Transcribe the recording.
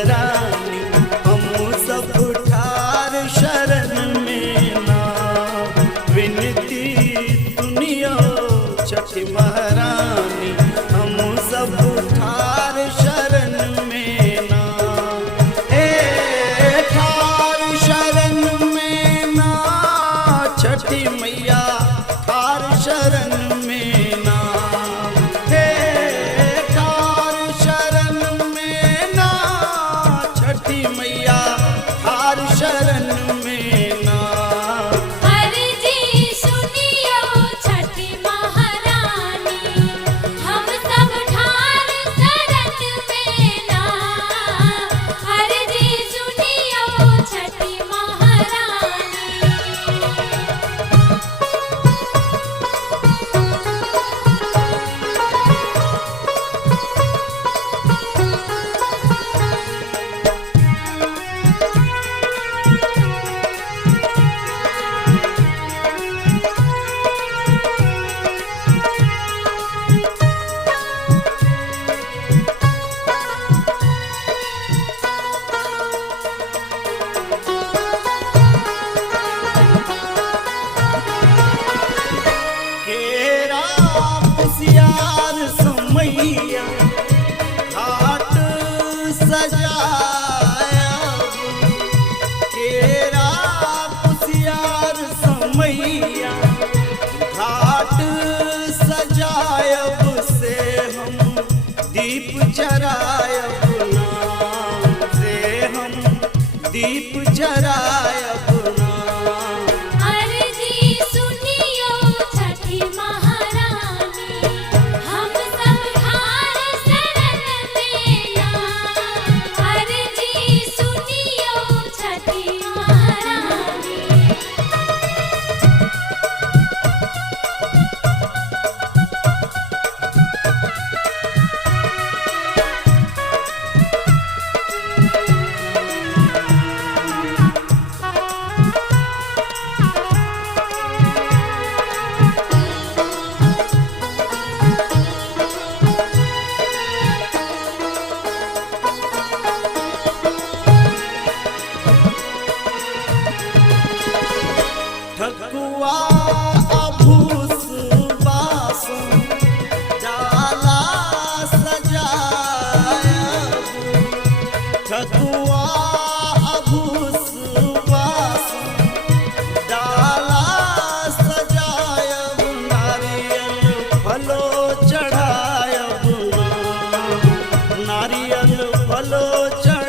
महारानी हम सब ठार शरण में ना। विनती दुनिया छठी महारानी हम सब ठार शरण में ना। ए ठार शरण में ना छठी मैया ठार शरण में ना। हे ठार शरण में ना छठी मैया ठार शरण में ना। अर्जी सुनियो छठी महारानी हम सब ठार शरण में ना। अर्जी सुनियो छठी महारानी। केरा कुसियार समैया घाट सजाया। केरा कुसियार समैया घाट सजायब से हम दीप जरायब ना। से हम दीप जरायब ना। अर्जी सुनियो छठी महारानी हम सब ठार शरण में ना। अर्जी सुनियो छठी महारानी। ठकुआ अभूस बासन डाला सजायब। ठकुआ अभूस बासन डाला सजायब। नारियल फलो चढ़ायब ना। नारियल फलो चढ़ायब